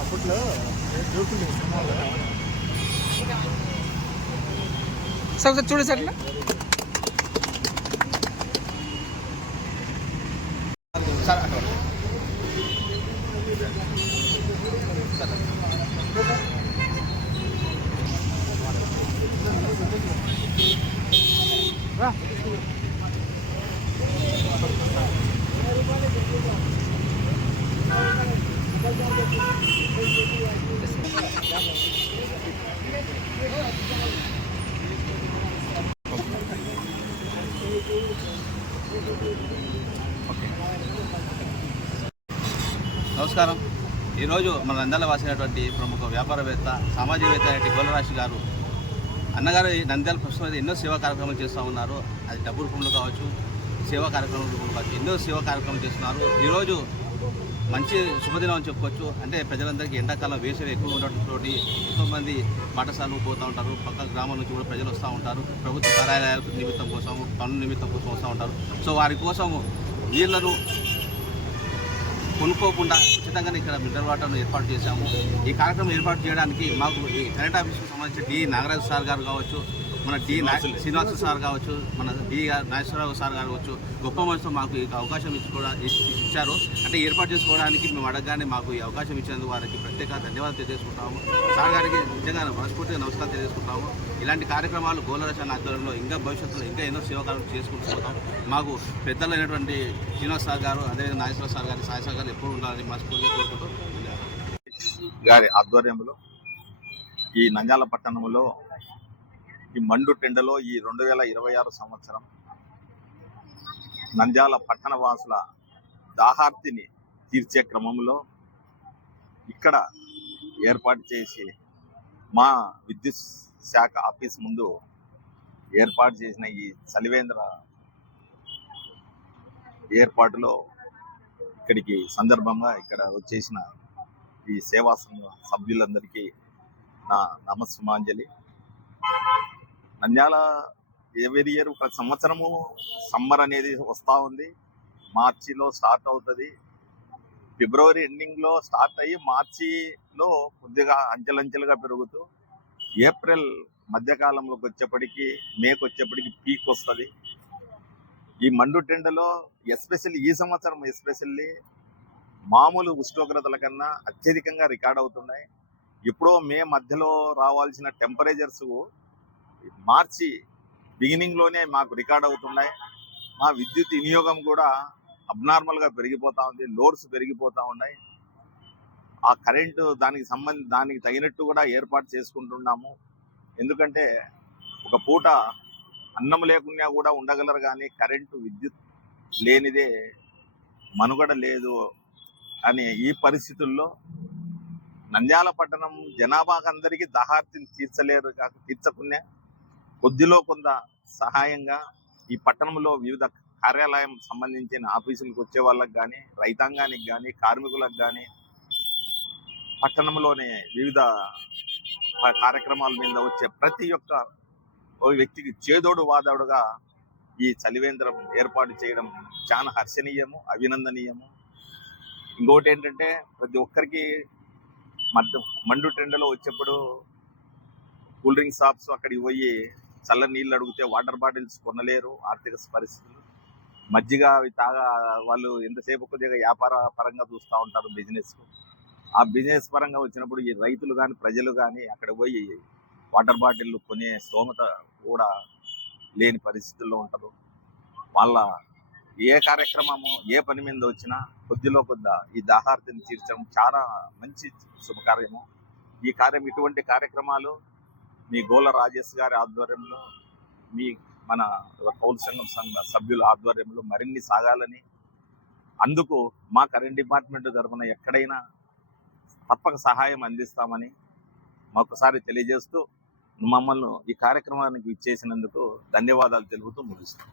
అప్పట్లో సార్ చూడండి sir sir నమస్కారం. ఈరోజు మన నంద్యాల వాసినటువంటి ప్రముఖ వ్యాపారవేత్త సామాజికవేత్త అయిన గోలరాశి గారు అన్నగారు నంద్యాల ప్రస్తుతం ఎన్నో సేవా కార్యక్రమాలు చేస్తూ ఉన్నారు. అది డబ్బు రూపంలో కావచ్చు, సేవా కార్యక్రమాల రూపంలో కావచ్చు, ఎన్నో సేవా కార్యక్రమాలు చేస్తున్నారు. ఈరోజు మంచి శుభదినం అని చెప్పుకోవచ్చు. అంటే ప్రజలందరికీ ఎండాకాలం వేసవి ఎక్కువ ఉండటంతో ఎంతోమంది పాఠశాలకు పోతూ ఉంటారు. పక్క గ్రామాల నుంచి కూడా ప్రజలు వస్తూ ఉంటారు. ప్రభుత్వ కార్యాలయాల నిమిత్తం కోసం, పనుల నిమిత్తం కోసం వస్తూ ఉంటారు. సో వారి కోసము వీళ్ళను కొనుక్కోకుండా ఉచితంగానే ఇక్కడ మినరల్ వాటర్ను ఏర్పాటు చేశాము. ఈ కార్యక్రమం ఏర్పాటు చేయడానికి మాకు ఈ కరెంట్ ఆఫీస్కు సంబంధించి డి నాగరాజు సార్ గారు కావచ్చు, మన డి శ్రీనివాస సార్ కావచ్చు, మన డి నాగేశ్వరరావు సార్ గారు కావచ్చు, గొప్ప మనసుతో మాకు ఈ అవకాశం ఇచ్చారు. అంటే ఏర్పాటు చేసుకోవడానికి మేము అడగగానే మాకు ఈ అవకాశం ఇచ్చినందుకు వారికి ప్రత్యేక ధన్యవాదాలు తెలియజేసుకుంటాము. సార్ గారికి నిజంగా మనస్ఫూర్తిగా నమస్కారం తెలియజేసుకుంటాము. ఇలాంటి కార్యక్రమాలు గోలరాశి ఆధ్వర్యంలో ఇంకా భవిష్యత్తులో ఇంకా ఎన్నో సేవకాలు చేసుకుంటూ పోతాం. మాకు పెద్దలైనటువంటి శ్రీనివాస్ సార్ గారు, అదేవిధంగా నాగేశ్వర సార్ గారి సాయి సార్ గారు ఎప్పుడు ఉండాలని మనస్ఫూర్తిగా కోరుకుంటూ గారి ఆధ్వర్యంలో ఈ నంద్యాల పట్టణంలో ఈ మండు టెండలో ఈ 2026 సంవత్సరం నంద్యాల పట్టణ వాసుల దాహార్తిని తీర్చే క్రమంలో ఇక్కడ ఏర్పాటు చేసి మా విద్యుత్ శాఖ ఆఫీస్ ముందు ఏర్పాటు చేసిన ఈ చలివేంద్ర ఏర్పాటులో ఇక్కడికి సందర్భంగా ఇక్కడ వచ్చేసిన ఈ సేవా సభ్యులందరికీ నా నమస్సుమాంజలి. నంద్యాల ఎవరి ఇయర్ ప్రతి సంవత్సరము సమ్మర్ అనేది వస్తూ ఉంది. మార్చిలో స్టార్ట్ అవుతుంది. ఫిబ్రవరి ఎండింగ్లో స్టార్ట్ అయ్యి మార్చిలో కొద్దిగా అంచెలంచెలుగా పెరుగుతూ ఏప్రిల్ మధ్యకాలంలోకి వచ్చేప్పటికి మేకు వచ్చేప్పటికి పీక్ వస్తుంది. ఈ మండు టెండలో ఎస్పెషల్లీ ఈ సంవత్సరం ఎస్పెషల్లీ మామూలు ఉష్ణోగ్రతల కన్నా అత్యధికంగా రికార్డ్ అవుతున్నాయి. ఎప్పుడో మే మధ్యలో రావాల్సిన టెంపరేచర్స్ మార్చి బిగినింగ్లోనే మాకు రికార్డ్ అవుతున్నాయి. మా విద్యుత్ వినియోగం కూడా అబ్నార్మల్గా పెరిగిపోతూ ఉంది. లోడ్స్ పెరిగిపోతూ ఉన్నాయి. ఆ కరెంటు దానికి తగినట్టు కూడా ఏర్పాటు చేసుకుంటున్నాము. ఎందుకంటే ఒక పూట అన్నం లేకున్నా కూడా ఉండగలరు, కానీ కరెంటు విద్యుత్ లేనిదే మనుగడ లేదు అనే ఈ పరిస్థితుల్లో నంద్యాల పట్టణం జనాభాకి అందరికీ దాహార్తిని తీర్చకునే కొద్దిలో కొంత సహాయంగా ఈ పట్టణంలో వివిధ కార్యాలయం సంబంధించిన ఆఫీసులకు వచ్చే వాళ్ళకి కానీ, రైతాంగానికి కానీ, కార్మికులకు కానీ, పట్టణంలోనే వివిధ కార్యక్రమాల మీద వచ్చే ప్రతి ఒక్క వ్యక్తికి చేదోడు వాదోడుగా ఈ చలివేంద్రం ఏర్పాటు చేయడం చాలా హర్షణీయము, అభినందనీయము. ఇంకోటి ఏంటంటే ప్రతి ఒక్కరికి మండు టెండలో వచ్చేప్పుడు కూల్ డ్రింక్ షాప్స్ అక్కడికి పోయి చల్ల నీళ్ళు అడిగితే వాటర్ బాటిల్స్ కొనలేరు. ఆర్థిక పరిస్థితులు మజ్జిగ అవి వాళ్ళు ఎంతసేపు కొద్దిగా వ్యాపార పరంగా చూస్తూ ఉంటారు బిజినెస్కు. ఆ బిజినెస్ పరంగా వచ్చినప్పుడు ఈ రైతులు కానీ ప్రజలు కానీ అక్కడ పోయి వాటర్ బాటిల్ కొనే స్తోమత కూడా లేని పరిస్థితుల్లో ఉంటారు. వాళ్ళ ఏ కార్యక్రమము ఏ పని మీద వచ్చినా కొద్దిలో కొద్ది ఈ దాహార్తిని తీర్చడం చాలా మంచి శుభకార్యము. ఈ ఇటువంటి కార్యక్రమాలు మీ గోల రాజేష్ గారి ఆధ్వర్యంలో, మన పౌర సంఘం సభ్యుల ఆధ్వర్యంలో మరిన్ని సాగాలని, అందుకు మా కరెంట్ డిపార్ట్మెంట్ తరఫున ఎక్కడైనా తప్పక సహాయం అందిస్తామని మరొకసారి తెలియజేస్తూ మమ్మల్ని ఈ కార్యక్రమానికి ఇచ్చేసినందుకు ధన్యవాదాలు తెలుపుతూ ముగిస్తున్నాం.